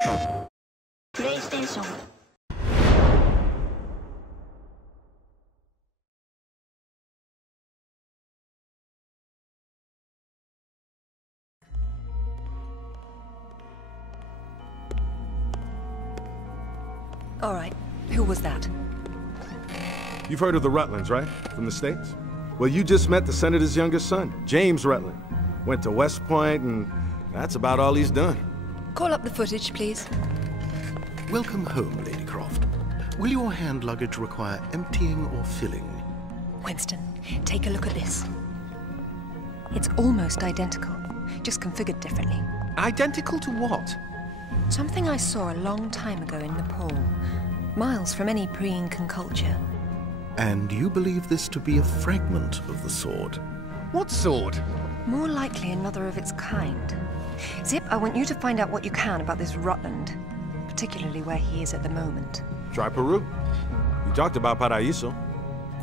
PlayStation. All right, who was that? You've heard of the Rutlands, right? From the States? Well, you just met the senator's youngest son, James Rutland. Went to West Point, and that's about all he's done. Call up the footage, please. Welcome home, Lady Croft. Will your hand luggage require emptying or filling? Winston, take a look at this. It's almost identical, just configured differently. Identical to what? Something I saw a long time ago in Nepal, miles from any pre-Incan culture. And you believe this to be a fragment of the sword? What sword? More likely another of its kind. Zip, I want you to find out what you can about this Rutland, particularly where he is at the moment. Try Peru. You talked about Paraiso.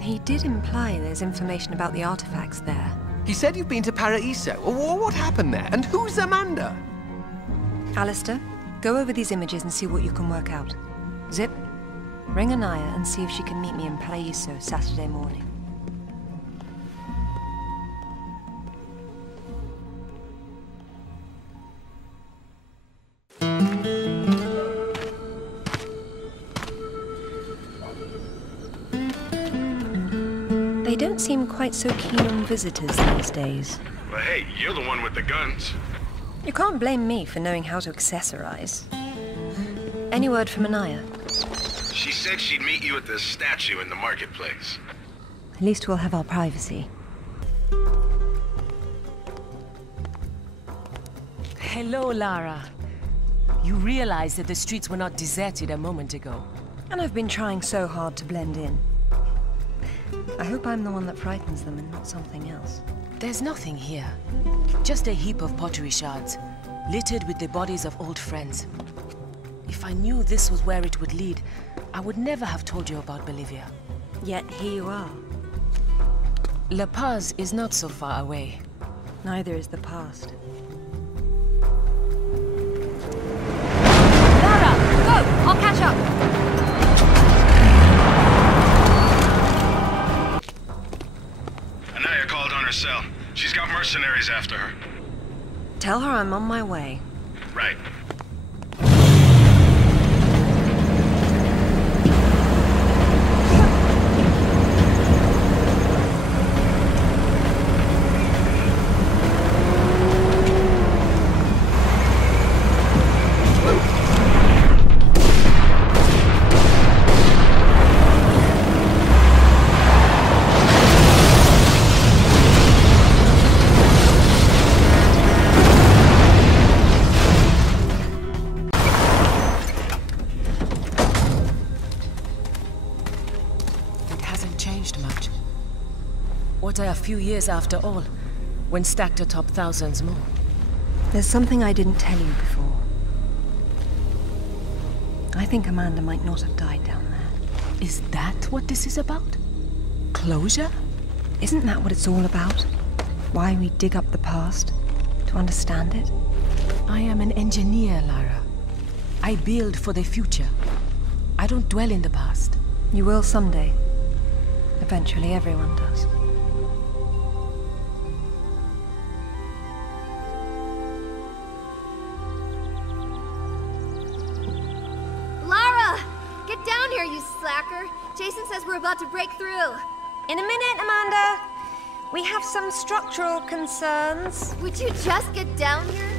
He did imply there's information about the artifacts there. He said you've been to Paraiso. What happened there? And who's Amanda? Alistair, go over these images and see what you can work out. Zip, ring Anaya and see if she can meet me in Paraiso Saturday morning. They don't seem quite so keen on visitors these days. But hey, you're the one with the guns. You can't blame me for knowing how to accessorize. Any word from Anaya? She said she'd meet you at the statue in the marketplace. At least we'll have our privacy. Hello, Lara. You realize that the streets were not deserted a moment ago. And I've been trying so hard to blend in. I hope I'm the one that frightens them and not something else. There's nothing here. Just a heap of pottery shards, littered with the bodies of old friends. If I knew this was where it would lead, I would never have told you about Bolivia. Yet here you are. La Paz is not so far away. Neither is the past. Lara, go! I'll catch up! Anaya called on her cell. She's got mercenaries after her. Tell her I'm on my way. Right. Much. What are a few years after all, when stacked atop thousands more? There's something I didn't tell you before. I think Amanda might not have died down there. Is that what this is about? Closure? Isn't that what it's all about? Why we dig up the past? To understand it? I am an engineer, Lara. I build for the future. I don't dwell in the past. You will someday. Eventually, everyone does. Lara! Get down here, you slacker! Jason says we're about to break through. In a minute, Amanda. We have some structural concerns. Would you just get down here?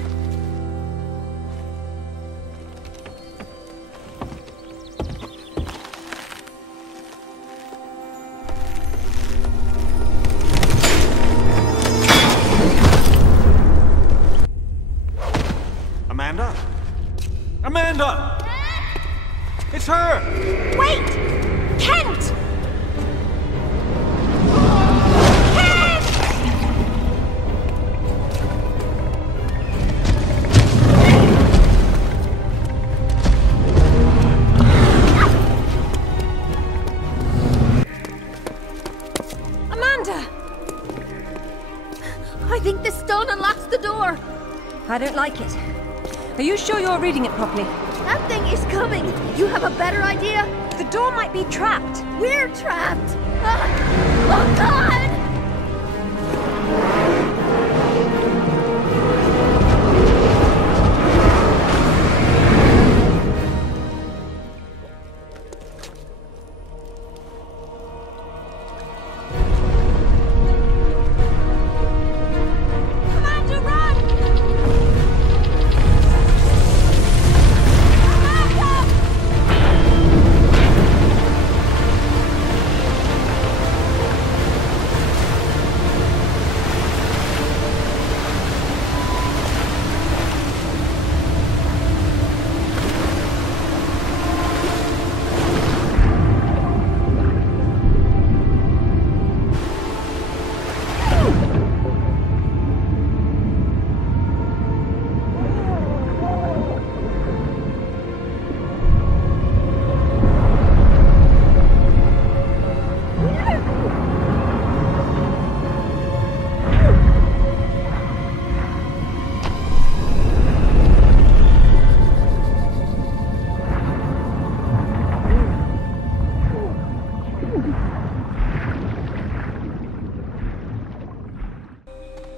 Amanda? Amanda! It's her! Wait! Kent! Kent! Amanda! I think this stone unlocks the door. I don't like it. Are you sure you're reading it properly? That thing is coming! You have a better idea? The door might be trapped. We're trapped! Oh God!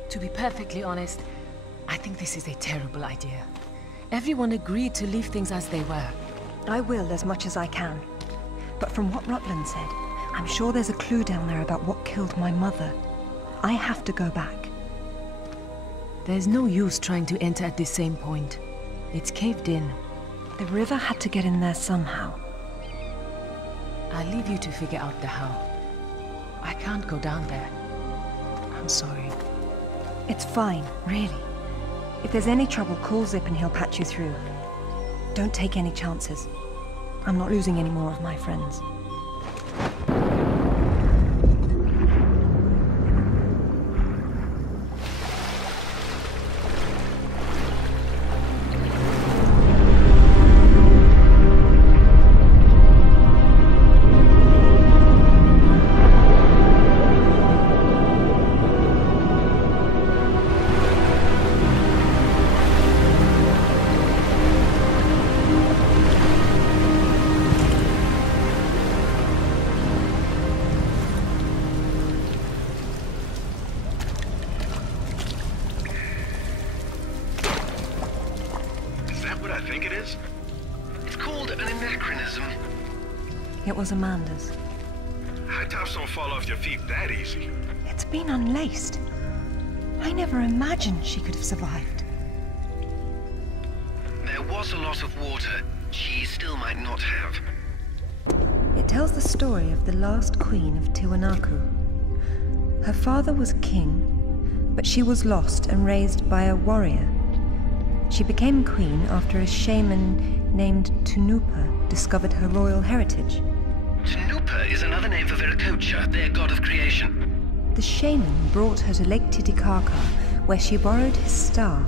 To be perfectly honest, I think this is a terrible idea. Everyone agreed to leave things as they were. I will as much as I can. But from what Rutland said, I'm sure there's a clue down there about what killed my mother. I have to go back. There's no use trying to enter at this same point. It's caved in. The river had to get in there somehow. I'll leave you to figure out the how. I can't go down there. I'm sorry. It's fine, really. If there's any trouble, call Zip and he'll patch you through. Don't take any chances. I'm not losing any more of my friends. It was Amanda's. High tops don't fall off your feet that easy. It's been unlaced. I never imagined she could have survived. There was a lot of water. She still might not have. It tells the story of the last queen of Tiwanaku. Her father was king, but she was lost and raised by a warrior. She became queen after a shaman named Tunupa discovered her royal heritage. Tunupa is another name for Viracocha, their god of creation. The shaman brought her to Lake Titicaca, where she borrowed his staff,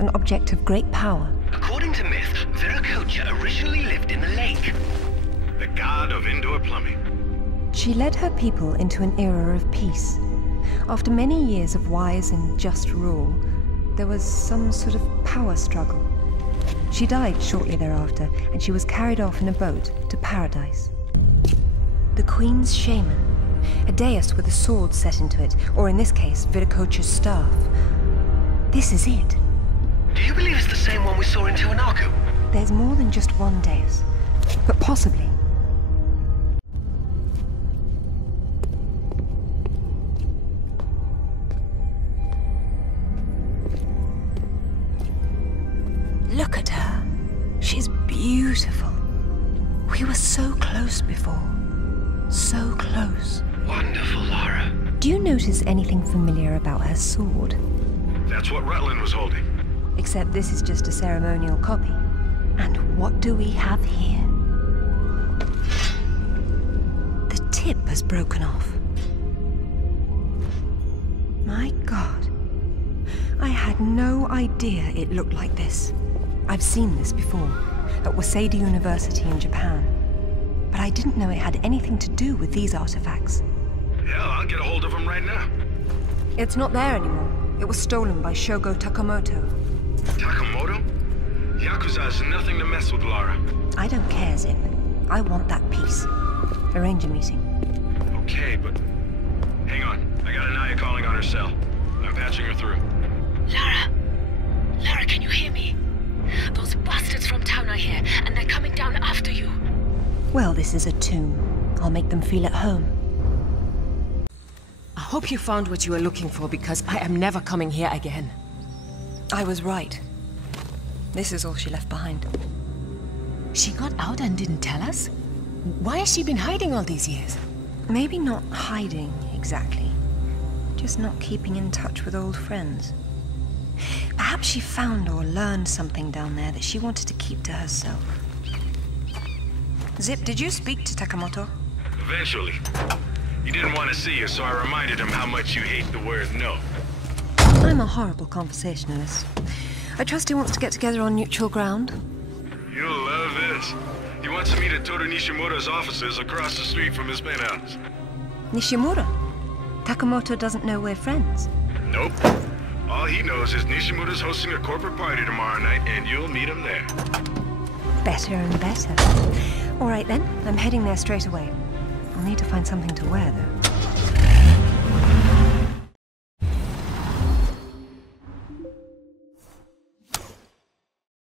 an object of great power. According to myth, Viracocha originally lived in the lake. The god of indoor plumbing. She led her people into an era of peace. After many years of wise and just rule, there was some sort of power struggle. She died shortly thereafter, and she was carried off in a boat to paradise. The Queen's shaman, a dais with a sword set into it, or in this case, Viracocha's staff. This is it. Do you believe it's the same one we saw in Tiwanaku? There's more than just one dais, but possibly. Look at her. She's beautiful. We were so close before. So close. Wonderful, Lara. Do you notice anything familiar about her sword? That's what Rutland was holding. Except this is just a ceremonial copy. And what do we have here? The tip has broken off. My God. I had no idea it looked like this. I've seen this before, at Waseda University in Japan. But I didn't know it had anything to do with these artifacts. Hell, I'll get a hold of him right now. It's not there anymore. It was stolen by Shogo Takamoto. Takamoto? Yakuza is nothing to mess with, Lara. I don't care, Zip. I want that peace. Arrange a meeting. Okay, but... Hang on. I got Anaya calling on her cell. I'm patching her through. Lara! Lara, can you hear me? Those bastards from town are here, and they're coming down after you. Well, this is a tomb. I'll make them feel at home. I hope you found what you were looking for, because I am never coming here again. I was right. This is all she left behind. She got out and didn't tell us? Why has she been hiding all these years? Maybe not hiding, exactly. Just not keeping in touch with old friends. Perhaps she found or learned something down there that she wanted to keep to herself. Zip, did you speak to Takamoto? Eventually. He didn't want to see you, so I reminded him how much you hate the word no. I'm a horrible conversationalist. I trust he wants to get together on neutral ground. You'll love this. He wants to meet at Toru Nishimura's offices across the street from his penthouse. Nishimura? Takamoto doesn't know we're friends. Nope. All he knows is Nishimura's hosting a corporate party tomorrow night, and you'll meet him there. Better and better. All right then, I'm heading there straight away. I'll need to find something to wear, though.